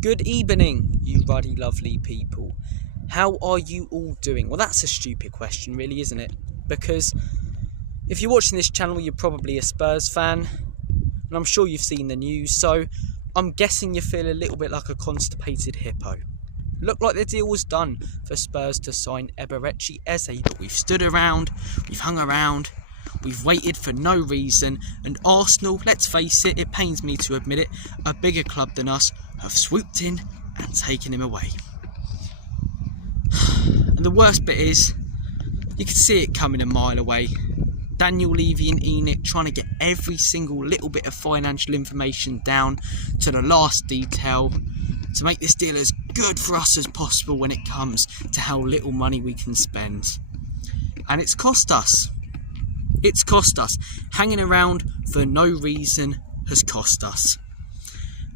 Good evening, you ruddy lovely people. How are you all doing? Well, that's a stupid question really, isn't it? Because if you're watching this channel, you're probably a Spurs fan, and I'm sure you've seen the news, so I'm guessing you feel a little bit like a constipated hippo. Looked like the deal was done for Spurs to sign Hijack Eze, but we've stood around, we've hung around, we've waited for no reason, and Arsenal, let's face it, it pains me to admit it, a bigger club than us, have swooped in and taken him away. And the worst bit is, you can see it coming a mile away. Daniel Levy and ENIC trying to get every single little bit of financial information down to the last detail to make this deal as good for us as possible when it comes to how little money we can spend. And it's cost us. It's cost us. Hanging around for no reason has cost us.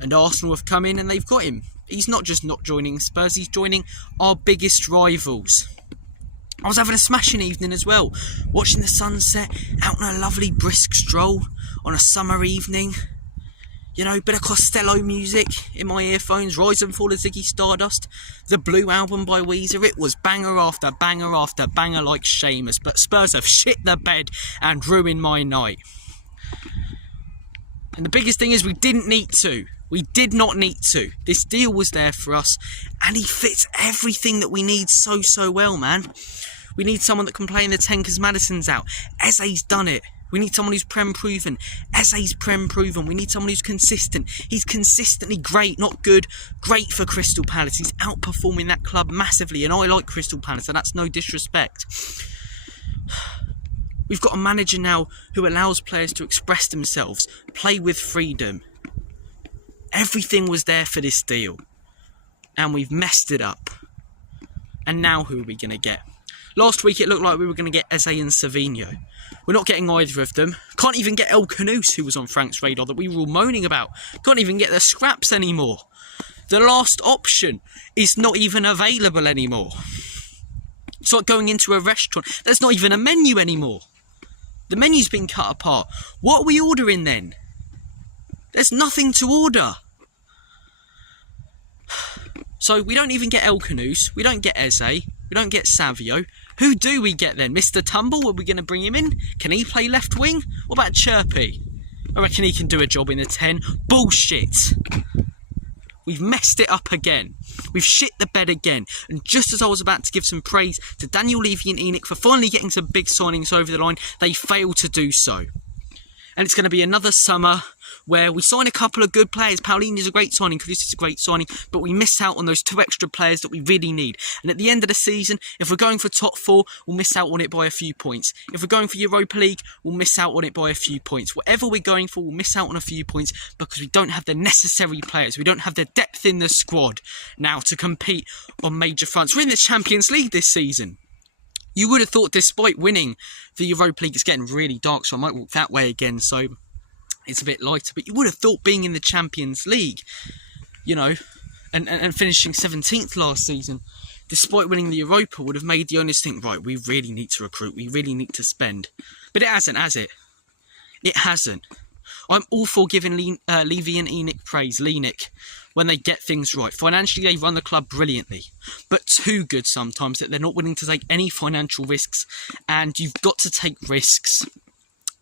And Arsenal have come in and they've got him. He's not just not joining Spurs, he's joining our biggest rivals. I was having a smashing evening as well, watching the sunset, out on a lovely brisk stroll on a summer evening. You know, bit of Costello music in my earphones, Rise and Fall of Ziggy Stardust, the Blue album by Weezer. It was banger after banger after banger like Seamus, but Spurs have shit the bed and ruined my night. And the biggest thing is we didn't need to. We did not need to. This deal was there for us, and he fits everything that we need so well, man. We need someone that can play in the 10 because Maddison's out. Eze's done it. We need someone who's Prem proven. Eze's Prem proven. We need someone who's consistent. He's consistently great, not good. Great for Crystal Palace. He's outperforming that club massively, and I like Crystal Palace, so that's no disrespect. We've got a manager now who allows players to express themselves, play with freedom. Everything was there for this deal, and we've messed it up. And now who are we going to get? Last week it looked like we were going to get Eze and Savinho. We're not getting either of them. Can't even get El Canouse, who was on Frank's radar that we were all moaning about. Can't even get the scraps anymore. The last option is not even available anymore. It's like going into a restaurant. There's not even a menu anymore. The menu's been cut apart. What are we ordering then? There's nothing to order. So we don't even get El Canouse. We don't get Eze. We don't get Savio. Who do we get then? Mr. Tumble? Are we going to bring him in? Can he play left wing? What about Chirpy? I reckon he can do a job in the 10. Bullshit. We've messed it up again. We've shit the bed again. And just as I was about to give some praise to Daniel Levy and ENIC for finally getting some big signings over the line, they failed to do so. And it's going to be another summer where we sign a couple of good players. Paulinho's a great signing, Chris is a great signing, but we miss out on those 2 extra players that we really need. And at the end of the season, if we're going for top 4, we'll miss out on it by a few points. If we're going for Europa League, we'll miss out on it by a few points. Whatever we're going for, we'll miss out on a few points because we don't have the necessary players. We don't have the depth in the squad now to compete on major fronts. We're in the Champions League this season. You would have thought, despite winning the Europa League, it's getting really dark, so I might walk that way again, so it's a bit lighter. But you would have thought being in the Champions League, you know, and finishing 17th last season, despite winning the Europa, would have made the owners think, right, we really need to recruit, we really need to spend. But it hasn't, has it? It hasn't. I'm all for giving Levy and ENIC praise, when they get things right. Financially, they run the club brilliantly, but too good sometimes that they're not willing to take any financial risks, and you've got to take risks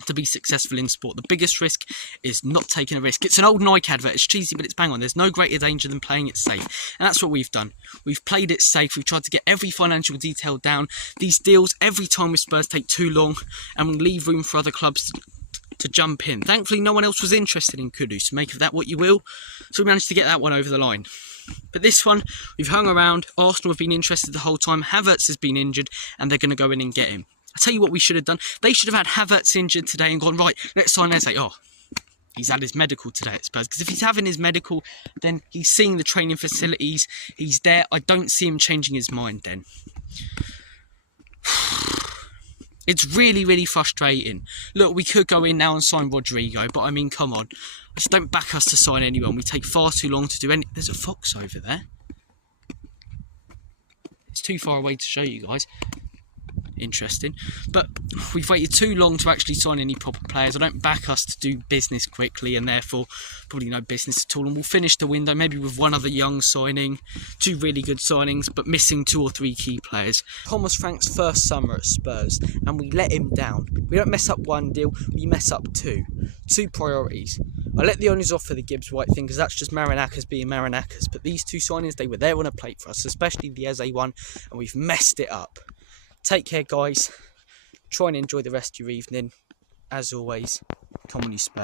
to be successful in sport. The biggest risk is not taking a risk. It's an old Nike advert. It's cheesy, but it's bang on. There's no greater danger than playing it safe. And that's what we've done. We've played it safe. We've tried to get every financial detail down. These deals, every time with Spurs, take too long, and we leave room for other clubs to jump in. Thankfully, no one else was interested in Kudus. Make of that what you will. So we managed to get that one over the line. But this one, we've hung around. Arsenal have been interested the whole time. Havertz has been injured, and they're going to go in and get him. I tell you what we should have done. They should have had Havertz injured today and gone, right, let's sign Eze. Oh, he's had his medical today at Spurs. Because if he's having his medical, then he's seeing the training facilities. He's there. I don't see him changing his mind then. It's really, really frustrating. Look, we could go in now and sign Rodrigo, but I mean, come on. Just don't back us to sign anyone. We take far too long to do any... There's a fox over there. It's too far away to show you guys. interesting. But we've waited too long to actually sign any proper players. I don't back us to do business quickly, and therefore probably no business at all. And we'll finish the window maybe with one other young signing, 2 really good signings, but missing 2 or 3 key players. Thomas Frank's first summer at Spurs, and we let him down. We don't mess up one deal, we mess up 2. 2 priorities. I let the owners off for the Gibbs White thing because that's just Marinakis being Marinakis. But these 2 signings, they were there on a plate for us, especially the Eze one, and we've messed it up. Take care, guys. Try and enjoy the rest of your evening. As always, come on, you Spurs.